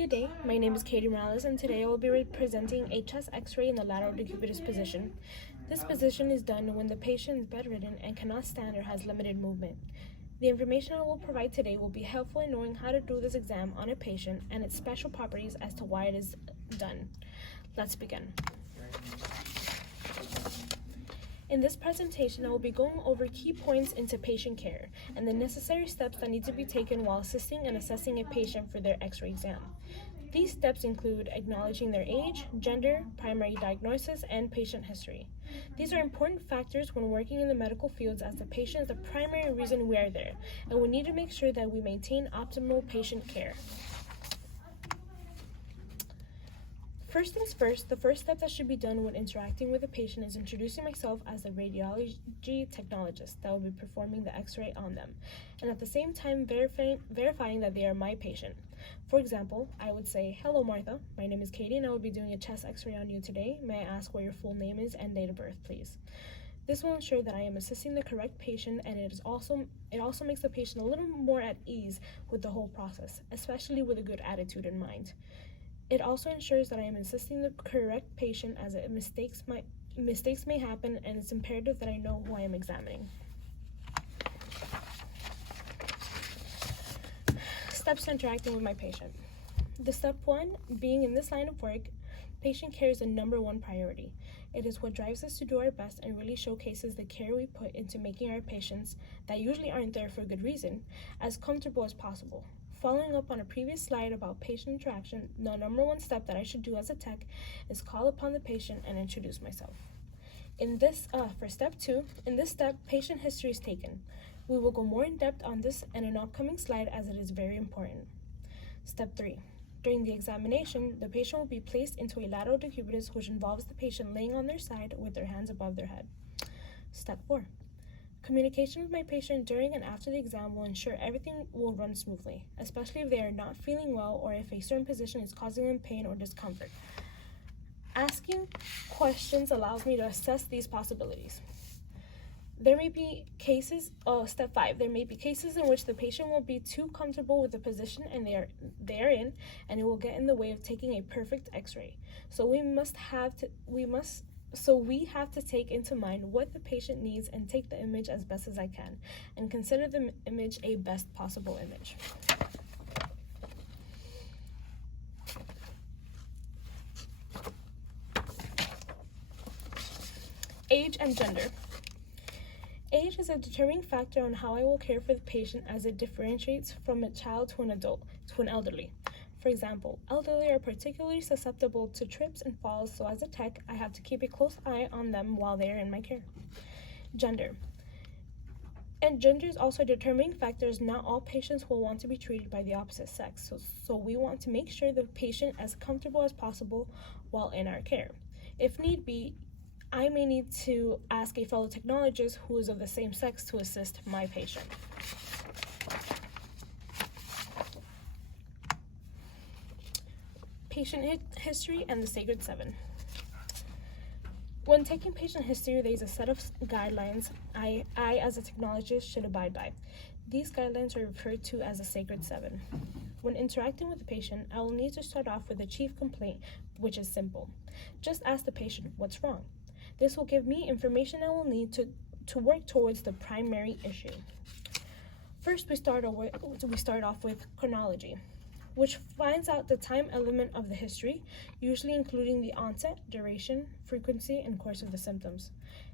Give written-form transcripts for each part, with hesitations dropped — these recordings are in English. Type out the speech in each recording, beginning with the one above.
Good day, my name is Katie Morales, and today I will be presenting a chest x-ray in the lateral decubitus position. This position is done when the patient is bedridden and cannot stand or has limited movement. The information I will provide today will be helpful in knowing how to do this exam on a patient and its special properties as to why it is done. Let's begin. In this presentation, I will be going over key points into patient care and the necessary steps that need to be taken while assisting and assessing a patient for their x-ray exam. These steps include acknowledging their age, gender, primary diagnosis, and patient history. These are important factors when working in the medical fields, as the patient is the primary reason we are there, and we need to make sure that we maintain optimal patient care. First things first, the first step that should be done when interacting with a patient is introducing myself as the radiology technologist that will be performing the x-ray on them, and at the same time verifying that they are my patient. For example, I would say, "Hello Martha, my name is Katie and I will be doing a chest x-ray on you today. May I ask what your full name is and date of birth, please?" This will ensure that I am assisting the correct patient, and it also makes the patient a little more at ease with the whole process, especially with a good attitude in mind. It also ensures that I am assisting the correct patient, as mistakes may happen, and it's imperative that I know who I am examining. Steps to interacting with my patient. The step one, being in this line of work, patient care is the number one priority. It is what drives us to do our best and really showcases the care we put into making our patients, that usually aren't there for a good reason, as comfortable as possible. Following up on a previous slide about patient interaction, the number one step that I should do as a tech is call upon the patient and introduce myself. For step two, in this step, patient history is taken. We will go more in depth on this in an upcoming slide, as it is very important. Step three, during the examination, the patient will be placed into a lateral decubitus, which involves the patient laying on their side with their hands above their head. Step four, communication with my patient during and after the exam will ensure everything will run smoothly, especially if they are not feeling well or if a certain position is causing them pain or discomfort. Asking questions allows me to assess these possibilities. There may be cases, step five, there may be cases in which the patient will be too comfortable with the position and they are in, and it will get in the way of taking a perfect x-ray. So we have to take into mind what the patient needs and take the image as best as I can, and consider the image a best possible image. Age and gender. Age is a determining factor on how I will care for the patient, as it differentiates from a child to an adult to an elderly. For example, elderly are particularly susceptible to trips and falls, so as a tech, I have to keep a close eye on them while they are in my care. Gender. And gender is also a determining factor, as not all patients will want to be treated by the opposite sex, so we want to make sure the patient is as comfortable as possible while in our care. If need be, I may need to ask a fellow technologist who is of the same sex to assist my patient. Patient history and the Sacred Seven. When taking patient history, there is a set of guidelines I as a technologist should abide by. These guidelines are referred to as the Sacred Seven. When interacting with the patient, I will need to start off with a chief complaint, which is simple. Just ask the patient what's wrong. This will give me information I will need to work towards the primary issue. First, we start off with chronology, which finds out the time element of the history, usually including the onset, duration, frequency, and course of the symptoms.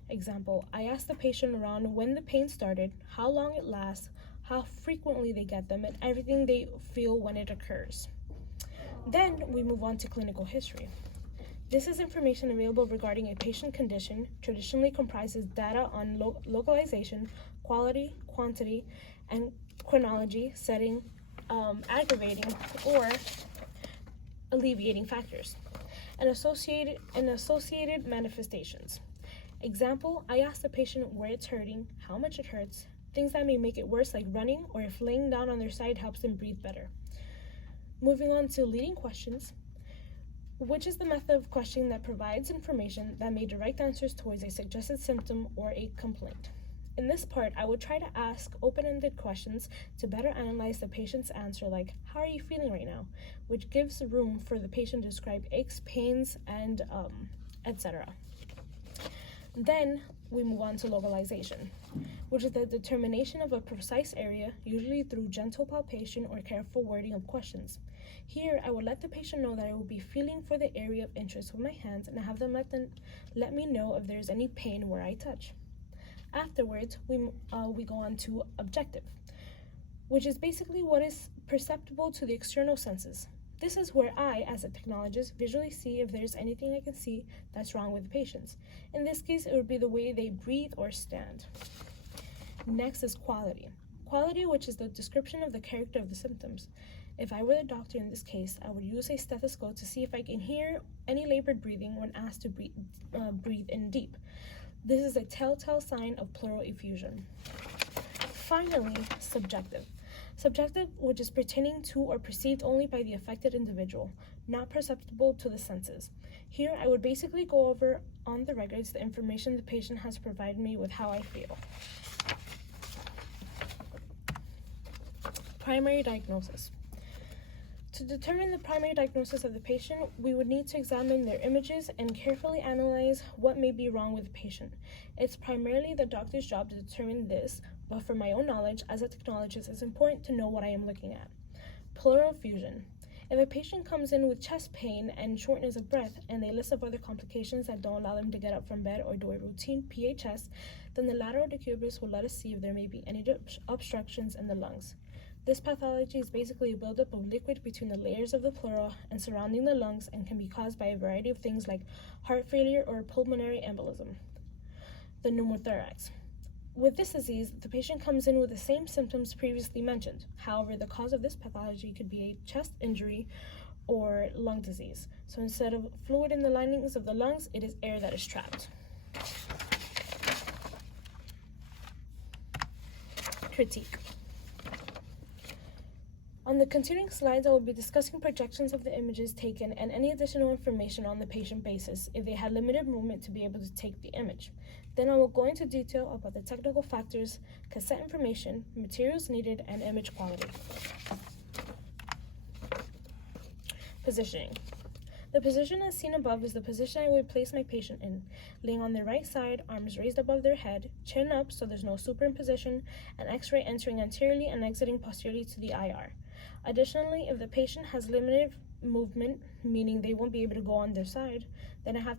Example, I ask the patient around when the pain started, how long it lasts, how frequently they get them, and everything they feel when it occurs. Then we move on to clinical history. This is information available regarding a patient condition, traditionally comprises data on localization, quality, quantity, and chronology, setting, aggravating or alleviating factors, and associated manifestations. Example, I ask the patient where it's hurting, how much it hurts, things that may make it worse like running, or if laying down on their side helps them breathe better. Moving on to leading questions, which is the method of questioning that provides information that may direct answers towards a suggested symptom or a complaint. In this part, I would try to ask open-ended questions to better analyze the patient's answer, like, how are you feeling right now? Which gives room for the patient to describe aches, pains, and etc. Then we move on to localization, which is the determination of a precise area, usually through gentle palpation or careful wording of questions. Here, I would let the patient know that I will be feeling for the area of interest with my hands and have them let me know if there's any pain where I touch. Afterwards, we go on to objective, which is basically what is perceptible to the external senses. This is where I, as a technologist, visually see if there's anything I can see that's wrong with the patients. In this case, it would be the way they breathe or stand. Next is quality. Quality, which is the description of the character of the symptoms. If I were the doctor in this case, I would use a stethoscope to see if I can hear any labored breathing when asked to breathe in deep. This is a telltale sign of pleural effusion. Finally, subjective. Subjective, which is pertaining to or perceived only by the affected individual, not perceptible to the senses. Here, I would basically go over on the records the information the patient has provided me with how I feel. Primary diagnosis. To determine the primary diagnosis of the patient, we would need to examine their images and carefully analyze what may be wrong with the patient. It's primarily the doctor's job to determine this, but for my own knowledge as a technologist, it's important to know what I am looking at. Pleural effusion. If a patient comes in with chest pain and shortness of breath and a list of other complications that don't allow them to get up from bed or do a routine PHS, then the lateral decubitus will let us see if there may be any obstructions in the lungs. This pathology is basically a buildup of liquid between the layers of the pleura and surrounding the lungs and can be caused by a variety of things like heart failure or pulmonary embolism. The pneumothorax. With this disease, the patient comes in with the same symptoms previously mentioned. However, the cause of this pathology could be a chest injury or lung disease. So instead of fluid in the linings of the lungs, it is air that is trapped. Critique. On the continuing slides, I will be discussing projections of the images taken and any additional information on the patient basis if they had limited movement to be able to take the image. Then I will go into detail about the technical factors, cassette information, materials needed, and image quality. Positioning. The position as seen above is the position I would place my patient in, laying on their right side, arms raised above their head, chin up so there's no superimposition, and X-ray entering anteriorly and exiting posteriorly to the IR. Additionally, if the patient has limited movement, meaning they won't be able to go on their side, then I have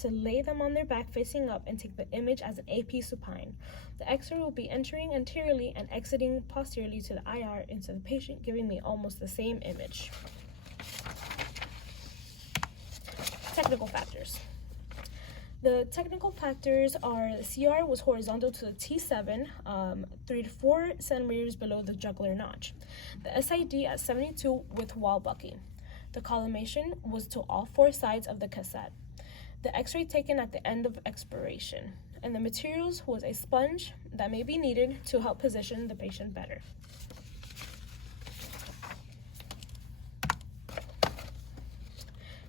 to lay them on their back facing up and take the image as an AP supine. The X-ray will be entering anteriorly and exiting posteriorly to the IR into the patient, giving me almost the same image. Technical factors. The technical factors are the CR was horizontal to the T7, 3 to 4 centimeters below the jugular notch. The SID at 72 with wall bucking. The collimation was to all 4 sides of the cassette. The X-ray taken at the end of expiration. And the materials was a sponge that may be needed to help position the patient better.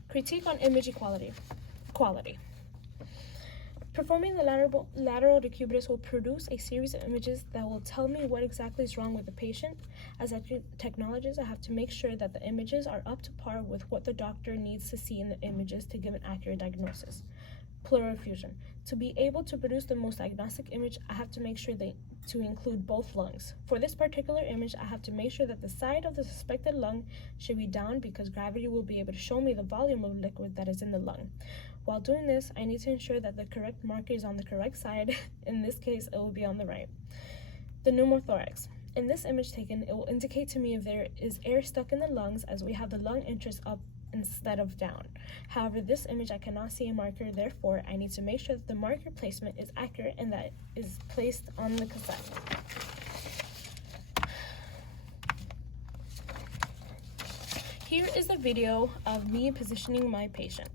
Critique on image quality. Performing the lateral decubitus will produce a series of images that will tell me what exactly is wrong with the patient. As a technologist, I have to make sure that the images are up to par with what the doctor needs to see in the images to give an accurate diagnosis. Pleural effusion. To be able to produce the most diagnostic image, I have to make sure to include both lungs. For this particular image, I have to make sure that the side of the suspected lung should be down because gravity will be able to show me the volume of liquid that is in the lung. While doing this, I need to ensure that the correct marker is on the correct side. In this case, it will be on the right. The pneumothorax. In this image taken, it will indicate to me if there is air stuck in the lungs as we have the lung interest up instead of down. However, this image I cannot see a marker, therefore I need to make sure that the marker placement is accurate and that it is placed on the cassette. Here is a video of me positioning my patient.